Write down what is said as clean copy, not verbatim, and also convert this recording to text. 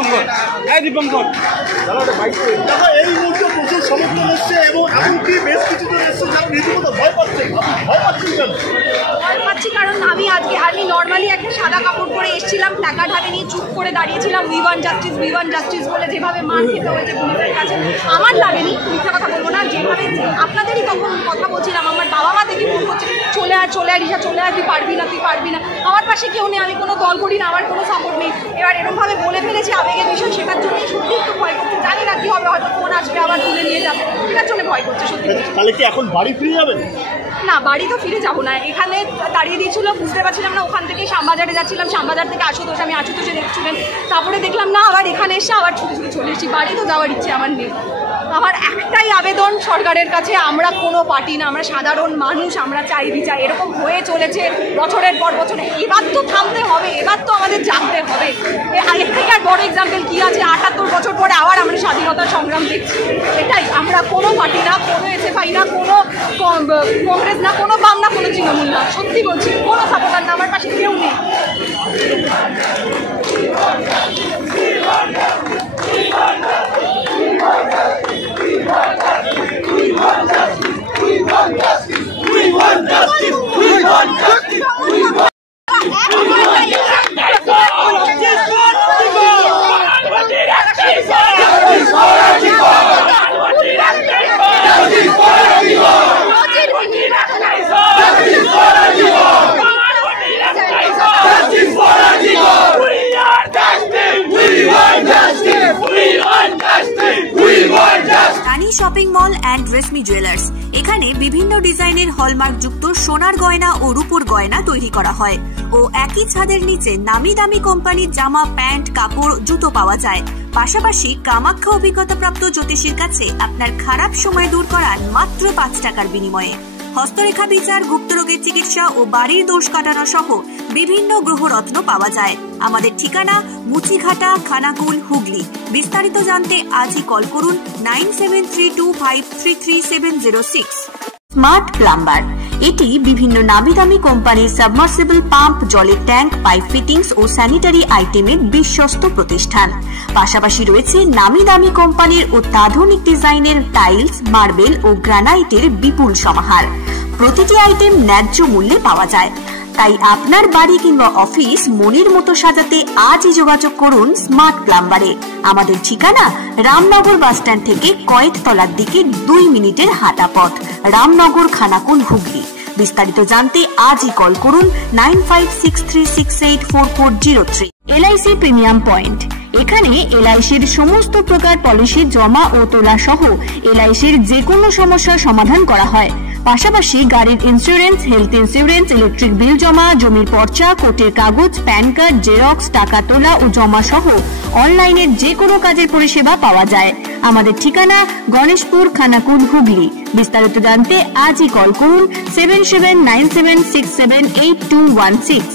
দীপঙ্কর, এই দীপঙ্কর এই মুহূর্তে প্রচুর সমর্থন এসছে এবং এমনকি বেশ কিছুজন এসছে যারা রীতিমতো ভয় পাচ্ছেন। ভয় পাচ্ছেন কেন? ভয় পাচ্ছি কারণ আমি নর্মালি একটা সাদা কাপড় পরে এসেছিলাম, প্ল্যাকার্ড হাতে নিয়ে চুপ করে দাঁড়িয়েছিলাম, উই ওয়ান্ট জাস্টিস বলে যেভাবে মার খেতে হয়েছে পুলিশের কাছে আমার লাগেনি, মিথ্যা কথা বলবো না। যেভাবে আপনাদেরই তখন কথা বলছিলাম, আমার বাবা মা দেখে ফোন করছে চলে আয় রিসা চলে আয়, তুই পারবি না। আমার পাশে কেউ নেই, আমি কোনো দল করি না, আমার কোনো সাপোর্ট নেই। এবার এরকমভাবে বলে ফেলেছি আবেগের বিষয়, সেটার জন্যই সত্যি একটু ভয় করছে। জানি না কি হবে, হয়তো ফোন আসবে আবার তুলে নিয়ে যাবে, এটার জন্য ভয় করছে সত্যি। তাহলে কি এখন বাড়ি ফিরে যাবেন? না, বাড়ি তো ফিরে যাবো না, এখানে দাঁড়িয়ে দিয়েছিল, বুঝতে পারছিলাম না। ওখান থেকে শ্যামবাজারে যাচ্ছিলাম, শ্যামবাজার থেকে আমি আশুতোষে দেখছিলেন, তারপরে দেখলাম না, আবার এখানে এসে আবার ছুটে চলে এসেছি। বাড়ি তো যাওয়ার ইচ্ছে আমার নেই। আমার একটাই আবেদন সরকারের কাছে, আমরা কোনো পার্টি না, আমরা সাধারণ মানুষ, আমরা চাই বিচার। এরকম হয়ে চলেছে বছরের পর বছর, এবার তো থামতে হবে, এবার তো আমাদের জানতে হবে। এর থেকে আর বড় এক্সাম্পল কি আছে? 78 বছর পরে আবার আমরা স্বাধীনতার সংগ্রাম দেখছি। এটাই, আমরা কোনো পার্টি না, কোনো এসএফআই না, কোনো কংগ্রেস না, কোনো বাম না, কোনো তৃণমূল না, সত্যি বলছি, কোনো সাপোর্টার না, আমার পাশে কেউ নেই। Rani shopping mall and Reshmi jewellers, এখানে বিভিন্ন ডিজাইনের হলমার্ক যুক্ত সোনার গয়না ও রূপোর গয়না তৈরি করা হয় ও একই ছাদের নিচে নামি দামি কোম্পানির জামা, প্যান্ট, কাপড়, জুতো পাওয়া যায়। পাশাপাশি কামাখ্যা অভিজ্ঞতাপ্রাপ্ত জ্যোতিষীর কাছে আপনার খারাপ সময় দূর করান মাত্র 5 টাকার বিনিময়ে। হস্তরেখা বিচার, গুপ্তরোগের চিকিৎসা ও বাড়ির দোষ কাটানো সহ বিভিন্ন গ্রহরত্ন পাওয়া যায়। আমাদের ঠিকানা মুচিঘাটা, খানাকুল, হুগলি। বিস্তারিত জানতে আজই কল করুন 9732533706। স্মার্ট প্লাম্বার, এটি বিভিন্ন নামি দামি কোম্পানির সাবমার্সিবল পাম্প, জলের ট্যাঙ্ক, পাইপ ফিটিংস ও স্যানিটারি আইটেমের বিশ্বস্ত প্রতিষ্ঠান। পাশাপাশি রয়েছে নামি দামি কোম্পানির অত্যাধুনিক ডিজাইনের টাইলস, মার্বেল ও গ্রানাইটের বিপুল সমাহার। প্রতিটি আইটেম ন্যায্য মূল্যে পাওয়া যায়। তাই আপনার বাড়ি কিংবা অফিস মনের মতো সাজাতে আজই যোগাযোগ করুন স্মার্ট প্লাম্বারে। আমাদের ঠিকানা রামনগর বাসস্ট্যান্ড থেকে কয়েকতলার দিকে 2 মিনিটের হাঁটা পথ, রামনগর, খানাকুল, হুগলি। বিস্তারিত জানতে আজই কল করুন 9563684403। এলআইসি প্রিমিয়াম পয়েন্ট, এখানে এলআইসির সমস্ত প্রকার পলিসি জমা ও তোলা সহ এলআইসির যে কোনো সমস্যার সমাধান করা হয়। পাশাপাশি গাড়ির insurance, health insurance, electric bill জমা, জমির পর্চা, কোর্টের কাগজ, প্যান কার্ড, জেরক্স, টাকা তোলা ও জমা সহ অনলাইনের যে কোনো কাজের পরিষেবা পাওয়া যায়। আমাদের ঠিকানা গণেশপুর, খানাকুল, হুগলি। বিস্তারিত জানতে আজই কল করুন 7797678216।